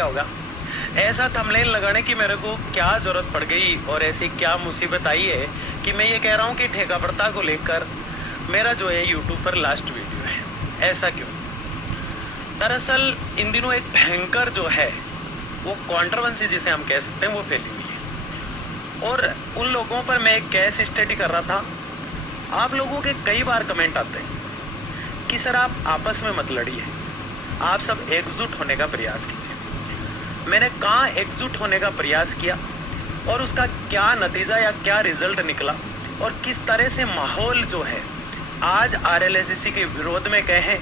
लिया होगा ऐसा थंबनेल लगाने की मेरे को क्या जरूरत पड़ गई और ऐसी क्या मुसीबत आई है कि मैं ये कह रहा हूँ कि ठेका प्रथा को लेकर मेरा जो है यूट्यूब पर लास्ट वीडियो है। ऐसा क्यों? दरअसल इन दिनों एक भयंकर जो है वो कंट्रोवर्सी जिसे हम कह सकते हैं वो फैली हुई है, और उन लोगों पर मैं एक केस स्टडी कर रहा था। आप लोगों के कई बार कमेंट आते हैं कि सर आप आपस में मत लड़िए, आप सब एकजुट होने का प्रयास कीजिए। मैंने कहाँ एकजुट होने का प्रयास किया और उसका क्या नतीजा या क्या रिजल्ट निकला और किस तरह से माहौल जो है आज आरएलएससी के विरोध में कहें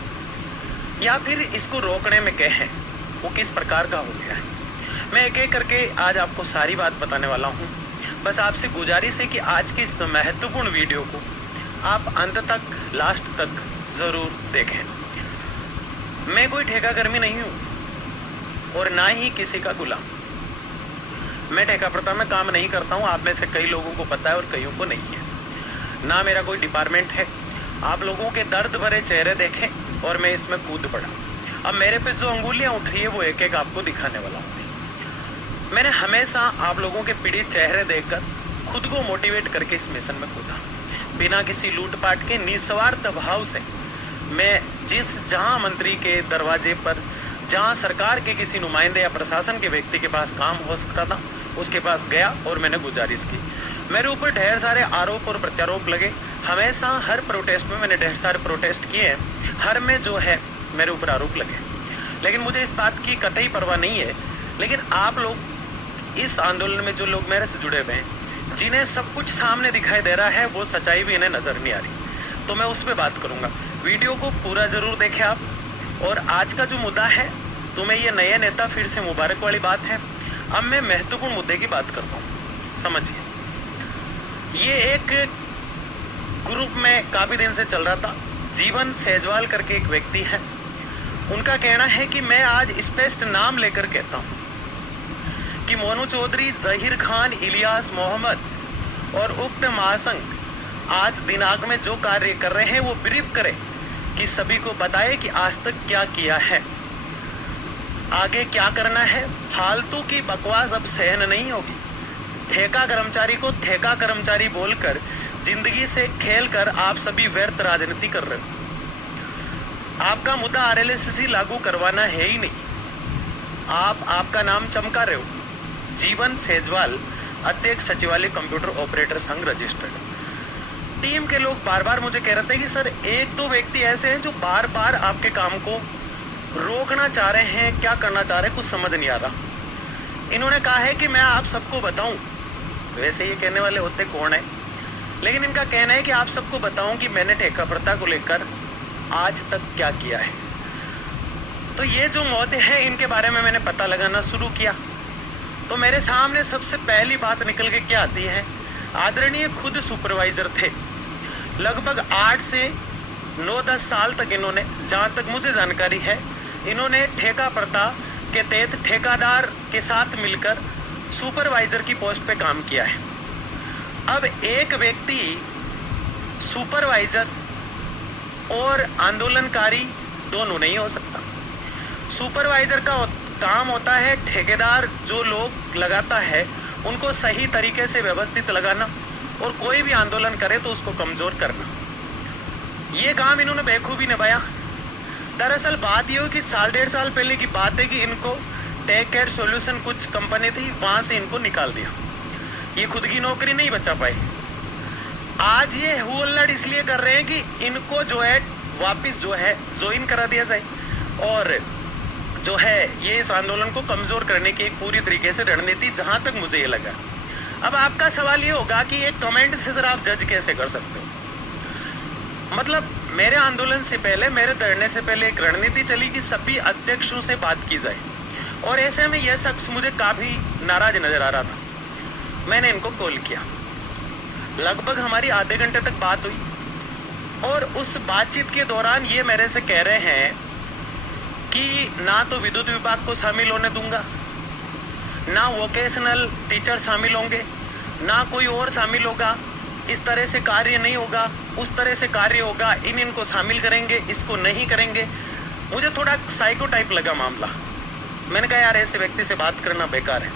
या फिर इसको रोकने में कहें वो किस प्रकार का हो गया है, मैं एक एक करके आज आपको सारी बात बताने वाला हूँ। बस आपसे गुजारिश है कि आज की इस महत्वपूर्ण वीडियो को आप अंत तक, लास्ट तक जरूर देखें। मैं कोई ठेका कर्मी नहीं हूं और ना ही किसी का गुलाम। मैं ठेका प्रथा में काम नहीं करता हूं, आप में से कई लोगों को पता है और कईयों को नहीं है। ना मेरा कोई डिपार्टमेंट है। आप लोगों के दर्द भरे चेहरे देखें और मैं इसमें कूद पड़ा। अब मेरे पे जो अंगुलियां उठ रही है वो एक एक आपको दिखाने वाला हूं। मैंने हमेशा आप लोगों के पीड़ित चेहरे देखकर खुद को मोटिवेट करके इस मिशन में कूदा, बिना किसी लूटपाट के निस्वार्थ भाव से। मैं जहां मंत्री के दरवाजे पर, जहां सरकार के किसी नुमाइंदे या प्रशासन के व्यक्ति के पास काम हो सकता था उसके पास गया और मैंने गुजारिश की। मेरे ऊपर ढेर सारे आरोप और प्रत्यारोप लगे। हमेशा हर प्रोटेस्ट में मैंने ढेर सारे प्रोटेस्ट किए हैं, हर में जो है मेरे ऊपर आरोप लगे, लेकिन मुझे इस बात की कतई परवाह नहीं है। लेकिन आप लोग इस आंदोलन में जो लोग मेरे से जुड़े हुए हैं, जिन्हें सब कुछ सामने दिखाई दे रहा है, वो सच्चाई भी इन्हें नजर नहीं आ रही, तो मैं उस पर बात करूंगा। वीडियो को पूरा जरूर देखें आप। और आज का जो मुद्दा है, तुम्हें ये नए नेता फिर से मुबारक वाली बात है। अब मैं महत्वपूर्ण मुद्दे की बात करता हूँ, समझिए। ये एक ग्रुप में काफी दिन से चल रहा था, जीवन सेजवाल करके एक व्यक्ति है। उनका कहना है कि मैं आज स्पष्ट नाम लेकर कहता हूं कि मोनू चौधरी, जहीर खान, इलियास मोहम्मद और उक्त महासंघ आज दिनांक में जो कार्य कर रहे हैं वो ब्रीफ करें कि सभी को बताए कि आज तक क्या किया है, आगे क्या करना है। फालतू की बकवास अब सहन नहीं होगी। ठेका कर्मचारी को ठेका कर्मचारी बोलकर जिंदगी से खेलकर आप सभी व्यर्थ राजनीति कर रहे हो। आपका मुद्दा आरएलएससी लागू करवाना है ही नहीं। आपका नाम चमका रहे हो, जीवन सेजवाल, अध्यक्ष सचिवालय कंप्यूटर ऑपरेटर संघ रजिस्टर्ड। टीम के लोग बार बार मुझे कह रहे थे कि सर एक दो व्यक्ति ऐसे हैं जो बार बार आपके काम को रोकना चाह रहे हैं, क्या करना चाह रहे हैं कुछ समझ नहीं आ रहा। इन्होंने कहा है कि मैं आप सबको बताऊं, वैसे ये कहने वाले होते कौन है, लेकिन इनका कहना है कि आप सबको बताऊं कि मैंने ठेका प्रथा को लेकर आज तक क्या किया है। तो ये जो मौतें हैं इनके बारे में मैंने पता लगाना शुरू किया, तो मेरे सामने सबसे पहली बात निकल के क्या आती है। आदरणीय खुद सुपरवाइजर थे, लगभग 8 से 9-10 साल तक इन्होंने, जहां तक मुझे जानकारी है, इन्होंने ठेका प्रथा के तहत ठेकेदार के साथ मिलकर सुपरवाइजर की पोस्ट पे काम किया है। अब एक व्यक्ति सुपरवाइजर और आंदोलनकारी दोनों नहीं हो सकता। सुपरवाइजर का काम होता है ठेकेदार जो लोग लगाता है उनको सही तरीके से व्यवस्थित लगाना और कोई भी आंदोलन करे तो उसको कमजोर करना। ये काम इन्होंने बेखूबी निभाया। दरअसल बात ये हुई कि 1.5 साल पहले की बात है कि इनको टेक केयर सॉल्यूशन कुछ कंपनी थी, वहां से इनको निकाल दिया। ये खुद की नौकरी नहीं बचा पाए। आज ये हुल्लड़ इसलिए कर रहे हैं कि इनको जो है वापिस जो है ज्वाइन करा दिया जाए और जो है ये इस आंदोलन को कमजोर करने की एक पूरी तरीके से रणनीति, जहां तक मुझे ये लगा। अब आपका सवाल ये होगा कि एक कमेंट से सर आप जज कैसे कर सकते हो। मतलब मेरे आंदोलन से पहले, मेरे धरने से पहले एक रणनीति चली कि सभी अध्यक्षों से बात की जाए, और ऐसे में यह शख्स मुझे काफी नाराज नजर आ रहा था। मैंने इनको कॉल किया, लगभग हमारी आधे घंटे तक बात हुई और उस बातचीत के दौरान ये मेरे से कह रहे हैं कि ना तो विद्युत विभाग को शामिल होने दूंगा, ना वोकेशनल टीचर शामिल होंगे, ना कोई और शामिल होगा, इस तरह से कार्य नहीं होगा, उस तरह से कार्य होगा, इनको शामिल करेंगे, इसको नहीं करेंगे। मुझे थोड़ा साइको टाइप लगा मामला। मैंने कहा यार ऐसे व्यक्ति से बात करना बेकार है।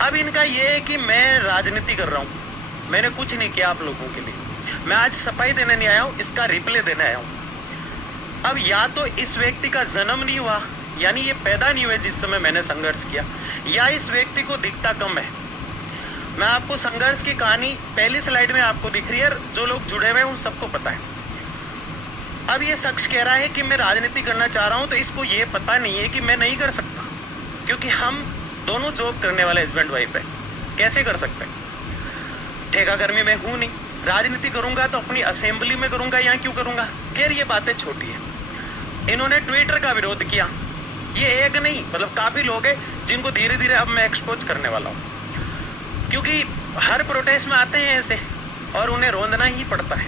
अब इनका ये है कि मैं राजनीति कर रहा हूं, मैंने कुछ नहीं किया आप लोगों के लिए, मैं आज सफाई देने नहीं आया हूं, इसका रिप्ले देने आया हूं। अब या तो इस व्यक्ति का जन्म नहीं हुआ, यानी ये पैदा नहीं हुए जिस समय मैंने संघर्ष किया, या इस व्यक्ति को दिखता कम है। मैं आपको संघर्ष की कहानी पहली स्लाइड में आपको दिख रही है, जो लोग जुड़े हुए हैं उन सबको पता है। अब ये शख्स कह रहा है कि मैं राजनीति करना चाह रहा हूं, तो इसको ये पता नहीं है कि मैं नहीं कर सकता, क्योंकि हम दोनों जॉब करने वाले हस्बैंड वाइफ है, कैसे कर सकते हैं। ठेका कर्मी में हूं नहीं, राजनीति करूंगा तो अपनी असेंबली में करूंगा, यहाँ क्यों करूंगा। खैर ये बातें छोटी है। इन्होंने ट्विटर का विरोध किया, ये एक नहीं मतलब काफी लोग हैं जिनको धीरे धीरे अब मैं एक्सपोज करने वाला हूं, क्योंकि हर प्रोटेस्ट में आते हैं ऐसे और उन्हें रोंदना ही पड़ता है,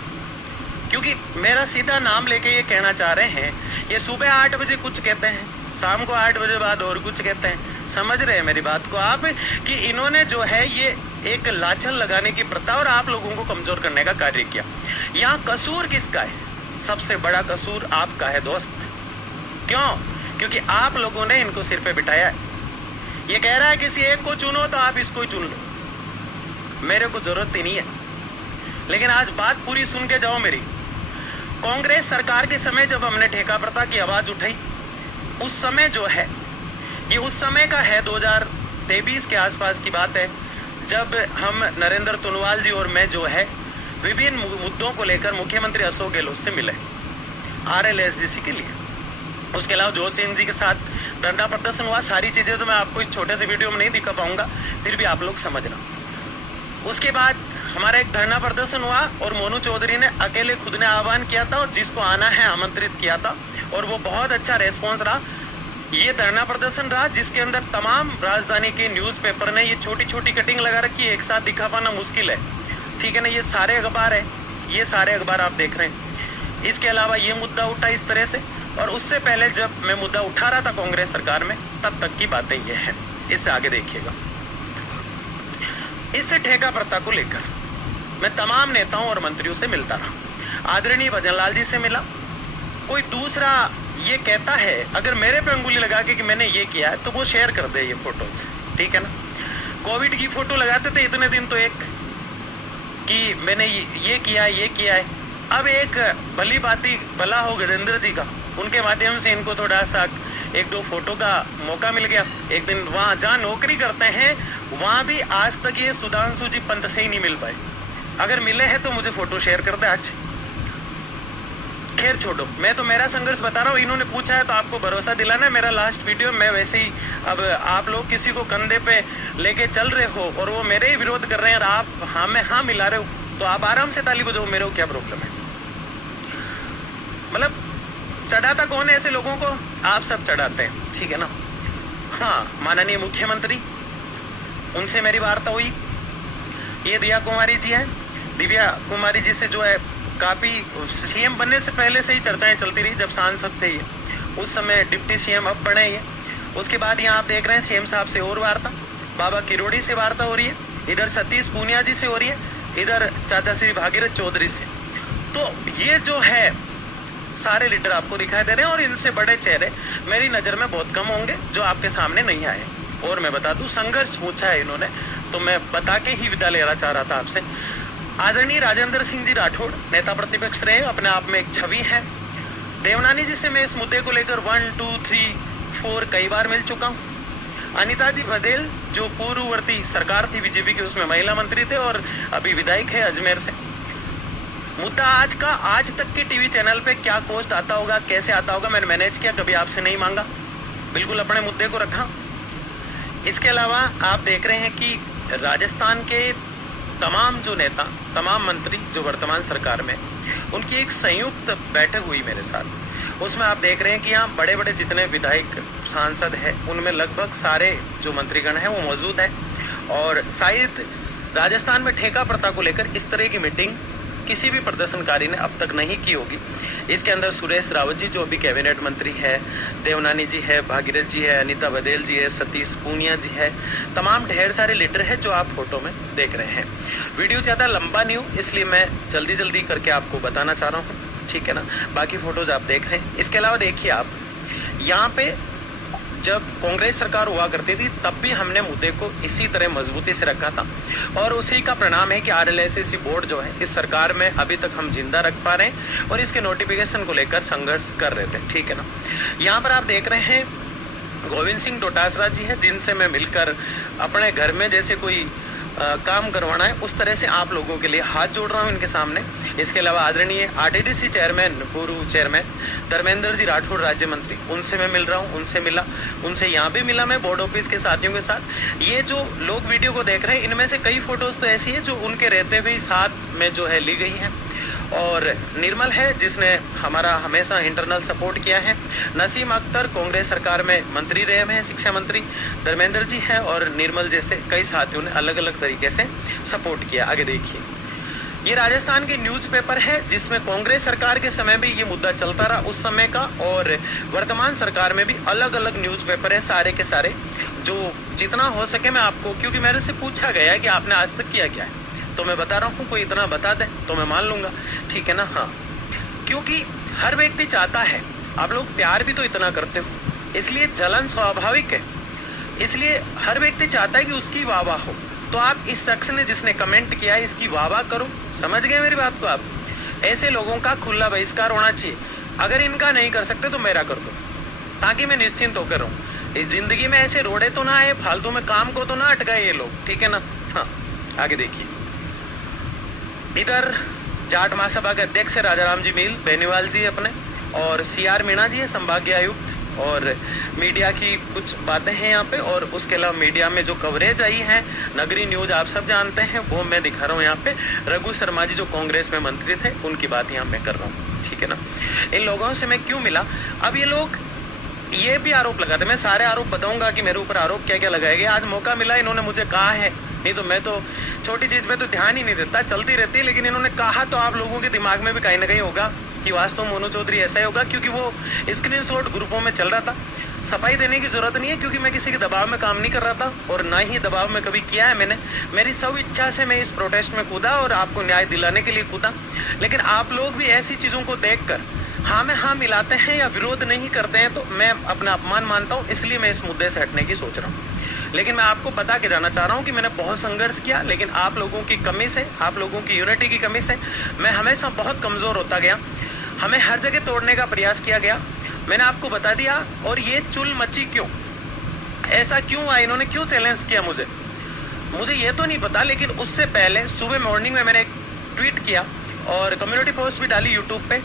क्योंकि मेरा सीधा नाम लेके ये कहना चाह रहे हैं। ये सुबह 8 बजे कुछ कहते हैं, शाम को 8 बजे बाद और कुछ कहते हैं। समझ रहे हैं मेरी बात को आप, कि इन्होंने जो है ये एक लाछन लगाने की प्रथा और आप लोगों को कमजोर करने का कार्य किया। यहाँ कसूर किसका है? सबसे बड़ा कसूर आपका है दोस्त। क्यों? क्योंकि आप लोगों ने इनको सिर पे बिठाया है। ये कह रहा है किसी एक को चुनो तो आप इसको ही चुन लो, मेरे को जरूरत ही नहीं है। लेकिन आज बात पूरी सुन के जाओ मेरी। कांग्रेस सरकार के समय जब हमने ठेका प्रथा की आवाज उठाई, उस समय जो है ये उस समय का है, 2023 के आसपास की बात है, जब हम नरेंद्र सोनोवाल जी और मैं जो है विभिन्न मुद्दों को लेकर मुख्यमंत्री अशोक गहलोत से मिले RLSDC के लिए। उसके अलावा जोश सिंह जी के साथ धरना प्रदर्शन हुआ। सारी चीजें तो मैं आपको इस छोटे से वीडियो में नहीं दिखा पाऊंगा, फिर भी आप लोग समझना। उसके बाद हमारा एक धरना प्रदर्शन हुआ और मोनू चौधरी ने अकेले खुद ने आह्वान किया था और जिसको आना है आमंत्रित किया था, और वो बहुत अच्छा रेस्पॉन्स रहा। ये धरना प्रदर्शन रहा जिसके अंदर तमाम राजधानी के न्यूज़पेपर ने ये छोटी छोटी कटिंग लगा रखी है, एक साथ दिखा पाना मुश्किल है, ठीक है ना। ये सारे अखबार है, ये सारे अखबार आप देख रहे हैं। इसके अलावा ये मुद्दा उठा इस तरह से, और उससे पहले जब मैं मुद्दा उठा रहा था कांग्रेस सरकार में, तब तक की बातें ये हैं। इससे आगे देखिएगा। इससे ठेका प्रथा को लेकर मैं तमाम नेताओं और मंत्रियों से मिलता रहा। आदरणीय भजनलाल जी से मिला। कोई दूसरा ये कहता है अगर मेरे पे अंगुली लगा के कि मैंने ये किया है तो वो शेयर कर दे ये फोटोज, ठीक है ना। कोविड की फोटो लगाते थे इतने दिन तो एक कि मैंने ये किया है, ये किया है। अब एक भली बाती भला हो गजेंद्र जी का, उनके माध्यम से इनको थोड़ा सा 1-2 फोटो का मौका मिल गया। एक दिन वहां जहाँ नौकरी करते हैं वहां भी आज तक ये सुधांशु जी पंत से ही नहीं मिल पाए। अगर मिले हैं तो मुझे फोटो शेयर कर दे आज। खैर छोड़ो, मैं तो मेरा संघर्ष बता रहा हूँ। इन्होंने पूछा है तो आपको भरोसा दिलाना है। मेरा लास्ट वीडियो मैं वैसे ही, अब आप लोग किसी को कंधे पे लेके चल रहे हो और वो मेरे ही विरोध कर रहे हैं और आप हाँ में हाँ मिला रहे हो, तो आप आराम से ताली बजाओ, मेरे को क्या प्रॉब्लम है। मतलब चढ़ाता कौन है ऐसे लोगों को? आप सब चढ़ाते हैं, ठीक है ना। हाँ, माननीय मुख्यमंत्री, उनसे मेरी वार्ता हुई। ये दिव्या कुमारी जी हैं। दिव्या कुमारी जी से जो है काफी CM बनने से पहले से ही चर्चाएं चलती रही, जब सांसद थे ये, उस समय डिप्टी CM अब बने ये। उसके बाद यहाँ आप देख रहे हैं CM साहब से और वार्ता, बाबा किरोड़ी से वार्ता हो रही है, इधर सतीश पूनिया जी से हो रही है, इधर चाचा श्री भागीरथ चौधरी से। तो ये जो है सारे लीडर आपको दिखाई दे रहे हैं और इनसे बड़े चेहरे मेरी नजर में बहुत कम होंगे जो आपके सामने नहीं आए। और मैं बता दूं, संघर्ष पूछा है इन्होंने तो मैं बता के ही विदा लेना चाह रहा था आपसे। आदरणीय राजेंद्र सिंह जी राठौड़ नेता प्रतिपक्ष रहे, अपने आप में एक छवि है। देवनानी जी से मैं इस मुद्दे को लेकर 1, 2, 3, 4 कई बार मिल चुका हूँ। अनिता जी बघेल जो पूर्ववर्ती सरकार थी बीजेपी की, उसमें महिला मंत्री थे और अभी विधायक है अजमेर से। मुद्दा आज का, आज तक के टीवी चैनल पे क्या कॉस्ट आता होगा, कैसे आता होगा, मैंने मैनेज किया, कभी आपसे नहीं मांगा, बिल्कुल अपने मुद्दे को रखा। इसके अलावा आप देख रहे हैं कि राजस्थान के तमाम जो नेता, तमाम मंत्री जो वर्तमान सरकार में, उनकी एक संयुक्त बैठक हुई मेरे साथ। उसमें आप देख रहे हैं कि यहाँ बड़े बड़े जितने विधायक सांसद हैं उनमें लगभग सारे जो मंत्रीगण हैं वो मौजूद हैं। और शायद राजस्थान में ठेका प्रथा को लेकर इस तरह की मीटिंग किसी भी प्रदर्शनकारी ने अब तक नहीं की होगी। इसके अंदर सुरेश रावत जी जो अभी कैबिनेट मंत्री है, देवनानी जी है, भागीरथ जी है, अनिता बघेल जी है, सतीश पूनिया जी है, तमाम ढेर सारे लीडर हैं जो आप फोटो में देख रहे हैं। वीडियो ज़्यादा लंबा नहीं हो इसलिए मैं जल्दी जल्दी करके आपको बताना चाह रहा हूँ, ठीक है ना। बाकी फोटोज आप देख रहे हैं। इसके अलावा देखिए आप यहाँ पे जब कांग्रेस सरकार हुआ करती थी तब भी हमने मुद्दे को इसी तरह मजबूती से रखा था और उसी का परिणाम है कि RLSSC बोर्ड जो है इस सरकार में अभी तक हम जिंदा रख पा रहे हैं और इसके नोटिफिकेशन को लेकर संघर्ष कर रहे थे। ठीक है ना। यहाँ पर आप देख रहे हैं गोविंद सिंह डोटासरा जी है, जिनसे मैं मिलकर अपने घर में जैसे कोई काम करवाना है उस तरह से आप लोगों के लिए हाथ जोड़ रहा हूं इनके सामने। इसके अलावा आदरणीय RTDC चेयरमैन, पूर्व चेयरमैन धर्मेंद्र जी राठौड़ राज्य मंत्री, उनसे मैं मिल रहा हूं, उनसे मिला, उनसे यहाँ भी मिला मैं बोर्ड ऑफिस के साथियों के साथ। ये जो लोग वीडियो को देख रहे हैं इनमें से कई फोटोज तो ऐसी है जो उनके रहते हुए साथ में जो है ली गई है। और निर्मल है जिसने हमारा हमेशा इंटरनल सपोर्ट किया है। नसीम अख्तर कांग्रेस सरकार में मंत्री रहे हैं, शिक्षा मंत्री। धर्मेंद्र जी हैं और निर्मल जैसे कई साथियों ने अलग अलग तरीके से सपोर्ट किया। आगे देखिए, ये राजस्थान की न्यूज़पेपर है जिसमें कांग्रेस सरकार के समय भी ये मुद्दा चलता रहा उस समय का, और वर्तमान सरकार में भी अलग अलग न्यूज़पेपर है सारे के सारे, जो जितना हो सके मैं आपको, क्योंकि मेरे से पूछा गया है कि आपने आज तक किया क्या है, तो मैं बता रहा हूँ। कोई इतना बता दे तो मैं मान लूंगा, ठीक है ना। हाँ, क्योंकि हर व्यक्ति चाहता है, आप लोग प्यार भी तो इतना करते हो, इसलिए जलन स्वाभाविक है, इसलिए हर व्यक्ति चाहता है कि उसकी वाह वाह हो। तो आप इस शख्स ने जिसने कमेंट किया है इसकी वाह वाह करो। समझ गए मेरी बात को आप? ऐसे लोगों का खुला बहिष्कार होना चाहिए। अगर इनका नहीं कर सकते तो मेरा कर दो, ताकि मैं निश्चिंत होकर रहूं। इस जिंदगी में ऐसे रोड़े तो ना आए, फालतू में काम को तो ना अटकाए ये लोग, ठीक है ना। हाँ, आगे देखिए, इधर जाट महासभा के अध्यक्ष है राजाराम जी मील बेनीवाल जी अपने, और CR मीणा जी है संभागीय आयुक्त, और मीडिया की कुछ बातें हैं यहाँ पे। और उसके अलावा मीडिया में जो कवरेज आई है, नगरी न्यूज आप सब जानते हैं, वो मैं दिखा रहा हूँ यहाँ पे। रघु शर्मा जी जो कांग्रेस में मंत्री थे उनकी बात यहाँ मैं कर रहा हूँ, ठीक है ना। इन लोगों से मैं क्यों मिला, अब ये लोग ये भी आरोप लगाते, मैं सारे आरोप बताऊंगा कि मेरे ऊपर आरोप क्या क्या लगाए गए। आज मौका मिला, इन्होंने मुझे कहा है, नहीं तो मैं तो छोटी चीज पे तो ध्यान ही नहीं देता, चलती रहती है, लेकिन इन्होंने कहा तो आप लोगों के दिमाग में भी कहीं ना कहीं होगा कि वास्तव मोनू चौधरी ऐसा ही होगा, क्योंकि वो स्क्रीनशॉट ग्रुपों में चल रहा था। सफाई देने की जरूरत नहीं है, क्योंकि मैं किसी के दबाव में काम नहीं कर रहा था और ना ही दबाव में कभी किया है मैंने। मेरी सब इच्छा से मैं इस प्रोटेस्ट में कूदा और आपको न्याय दिलाने के लिए कूदा। लेकिन आप लोग भी ऐसी चीजों को देखकर हाँ में हाँ मिलाते हैं या विरोध नहीं करते हैं, तो मैं अपना अपमान मानता हूँ, इसलिए मैं इस मुद्दे से हटने की सोच रहा हूँ। लेकिन मैं आपको बता के जाना चाह रहा हूँ कि मैंने बहुत संघर्ष किया, लेकिन आप लोगों की कमी से, आप लोगों की यूनिटी की कमी से मैं हमेशा बहुत कमजोर होता गया। हमें हर जगह तोड़ने का प्रयास किया गया, मैंने आपको बता दिया। और ये चुल मची क्यों, ऐसा क्यों हुआ, इन्होंने क्यों चैलेंज किया मुझे ये तो नहीं पता। लेकिन उससे पहले सुबह मॉर्निंग में मैंने एक ट्वीट किया और कम्युनिटी पोस्ट भी डाली यूट्यूब पे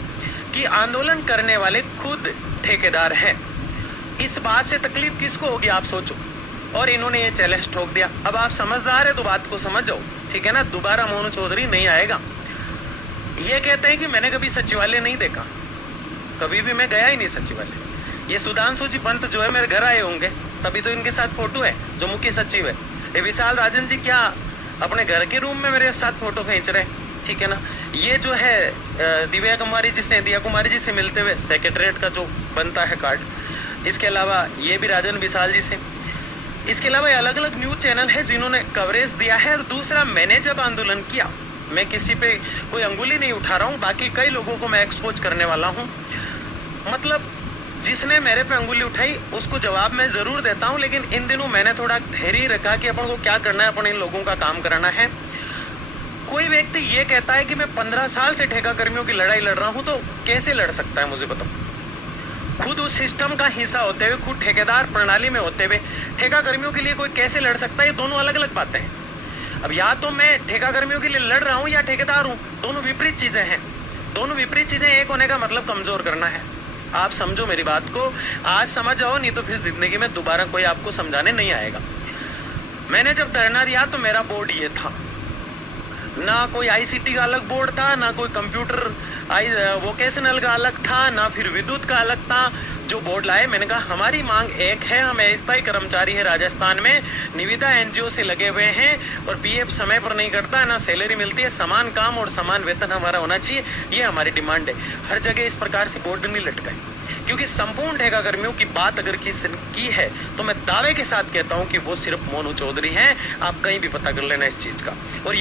कि आंदोलन करने वाले खुद ठेकेदार हैं। इस बात से तकलीफ किसको होगी आप सोचो। और इन्होंने ये चैलेंज ठोक दिया। अब आप समझदार है तो बात को समझ जाओ, ठीक है ना। दोबारा मोनू चौधरी नहीं आएगा। ये कहते हैं कि मैंने कभी सचिवालय नहीं देखा, कभी भी मैं गया ही नहीं सचिवालय। ये सुधांशु जी पंत जो है मेरे घर आए होंगे, तभी तो इनके साथ फोटो है जो मुख्य सचिव है। ये विशाल राजन जी क्या अपने घर के रूम में मेरे साथ फोटो खींच रहे, ठीक है ना। ये जो है दिव्या कुमारी जी से मिलते हुए सेक्रेटरीट का जो बनता है कार्ड। इसके अलावा ये भी राजन विशाल जी से। इसके अलावा अलग अलग न्यूज चैनल है जिन्होंने कवरेज दिया है। और दूसरा, मैंने जब आंदोलन किया, मैं किसी पे कोई अंगुली नहीं उठा रहा हूँ, बाकी कई लोगों को मैं एक्सपोज करने वाला हूँ। मतलब जिसने मेरे पे अंगुली उठाई उसको जवाब मैं जरूर देता हूँ, लेकिन इन दिनों मैंने थोड़ा धैर्य रखा कि अपन को क्या करना है, अपन इन लोगों का काम कराना है। कोई व्यक्ति ये कहता है कि मैं 15 साल से ठेका कर्मियों की लड़ाई लड़ रहा हूँ, तो कैसे लड़ सकता है मुझे बताओ। खुद उस सिस्टम का हिस्सा होते हुए, खुद ठेकेदार प्रणाली में होते हुए ठेका कर्मियों के लिए कोई कैसे लड़ सकता है, ये दोनों अलग अलग बातें हैं। अब या तो मैं ठेका कर्मियों के लिए लड़ रहा हूँ या ठेकेदार हूँ, दोनों विपरीत चीजें हैं। दोनों विपरीत चीजें एक होने का मतलब कमजोर करना है। आप समझो मेरी बात को, आज समझ जाओ, नहीं तो फिर जिंदगी में दोबारा कोई आपको समझाने नहीं आएगा। मैंने जब धरना दिया तो मेरा बोर्ड ये था, ना कोई ICT का अलग बोर्ड था, ना कोई कंप्यूटर वोकेशनल का अलग था, ना फिर विद्युत का अलग था। जो बोर्ड लाए, मैंने कहा हमारी मांग एक है, हम अस्थायी कर्मचारी है राजस्थान में, निविदा NGO से लगे हुए हैं और PF समय पर नहीं करता, ना सैलरी मिलती है, समान काम और समान वेतन हमारा होना चाहिए, ये हमारी डिमांड है। हर जगह इस प्रकार से बोर्ड नहीं लटकाए, क्योंकि संपूर्ण ठेका कर्मियों की बात अगर की है तो मैं दावे के साथ कहता हूं कि वो सिर्फ मोनू चौधरी हैं। आप कहीं भी पता कर लेना इस चीज का। और